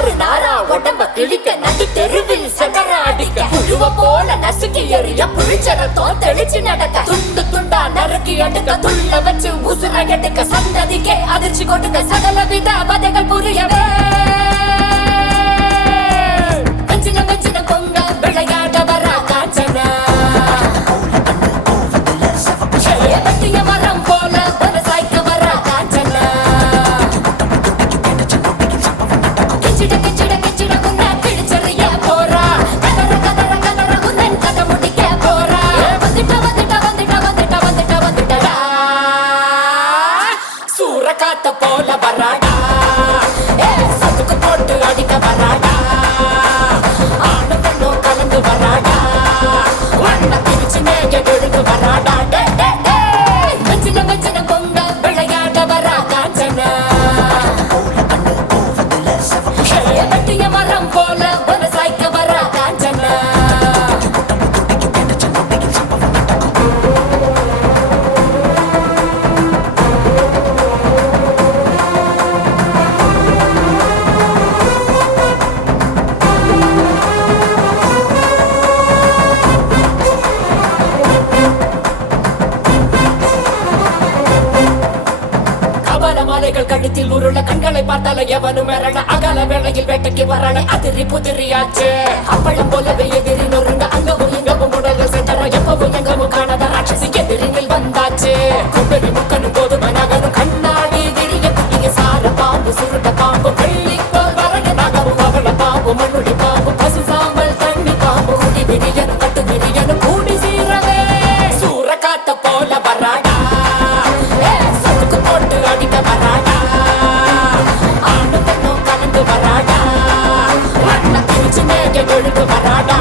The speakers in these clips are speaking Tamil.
நாறு நாரா உடம்ப கிழிக்க நடு தெருவில் சதற அடிக்க புழுவ போல நசுக்கி எறிய புளிச்சரத்தோம் தெளிச்சு நடக்க துண்டு துண்டா நறுக்கி எடுக்க துள்ள வச்சு உசுர எடுக்க சந்ததிக்கே அதிர்ச்சி கொடுக்க சகல வித வதைகள் புரியவே வஞ்சின வஞ்சின பொங்க விளையாட வர காஞ்சனா வெட்டிய மரம் போல விவசாய்க்க வர காஞ்சனா கிச்சிட கிச்சிட கிச்சிட உன்ன கிழிச்சறிய போறா கதற கதற கதற உன்னன் கதை முடிக்க போறா வந்துட்ட வந்துட்ட வந்துட்ட வந்துட்ட வந்துட்ட வந்துட்டடா சூற காத்த போல வராடா சத்துக்கு போட்டு அடிக்க வராடா ஆணு பெண்ணும் கலந்து வராடா வண்ண பிரிச்சு மேய விழுந்து வராடா வஞ்சின வஞ்சின பொங்க விளையாட வரா காஞ்சனா வெட்டிய மரம் போல விவசாய்க்க வரா காஞ்சனா மாலைகள் கழுத்தில் உருள கண்களை பார்த்தால எவனும் மிரள அகல வேளையில் வேட்டைக்கு வரல அதிரி புதிரியாச்சு அப்பளம் போலவே எதிரி நொறுங்க அங்கவும் இங்கவும் உடல செத்தர எப்பவும் எங்கவும் காணாத ராட்சசி எதிரில் வந்தாச்சு கும்பெரி முக்கனும் போது மனகனும் கண்ணாடி விரிய குட்டிய சார பாம்பு சுருட்ட பாம்பு வெள்ளி போல் வரக நகரும் அவள பாம்பு மண்ணுடி பாம்பு பசு சாம்பல் தண்ணி பாம்பு குடி விரியனும் கட்டு விரியனும் கூடி சீரவே சூற காத்த போல வராடா சத்துக்கு போட்டு அடிக்க வராடா ஆணு பெண்ணும் கலந்து வராடா வண்ண பிரிச்சு மேய விழுந்து வராடா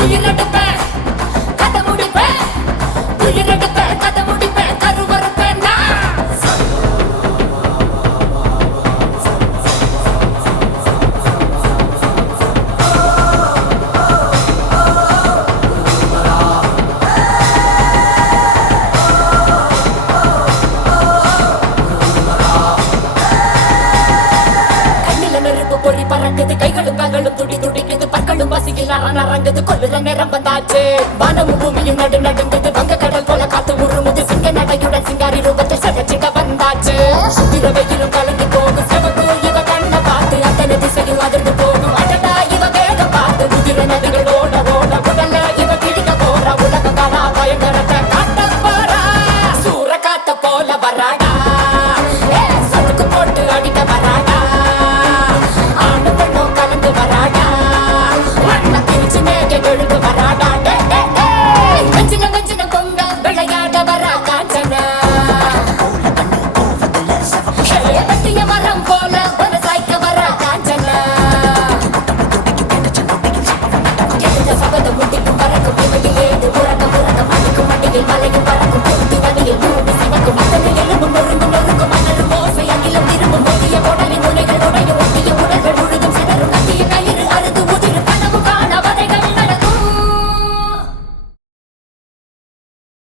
உயிரெடுப்பேன் கதை முடிப்பேன் உயிரெடுப்பேன் கதை முடிப்பேன் கருவறுப்பேன் பொறி பறக்குது கைகளும் கால்களும் துடி துடிக்குது பற்களும் வசியில் நரங்குது கொல்லுற நேரம் வந்தாச்சு வானமும் பூமியும் நடு நடுங்குது வங்க கடல் போல காத்து உருமுது சிங்க நடையுடன் சிங்காரி ரூபத்தில் சகச்சிக்க வந்தாச்சு சுத்திர வெயிலும் கலந்து போகும் சிவப்பு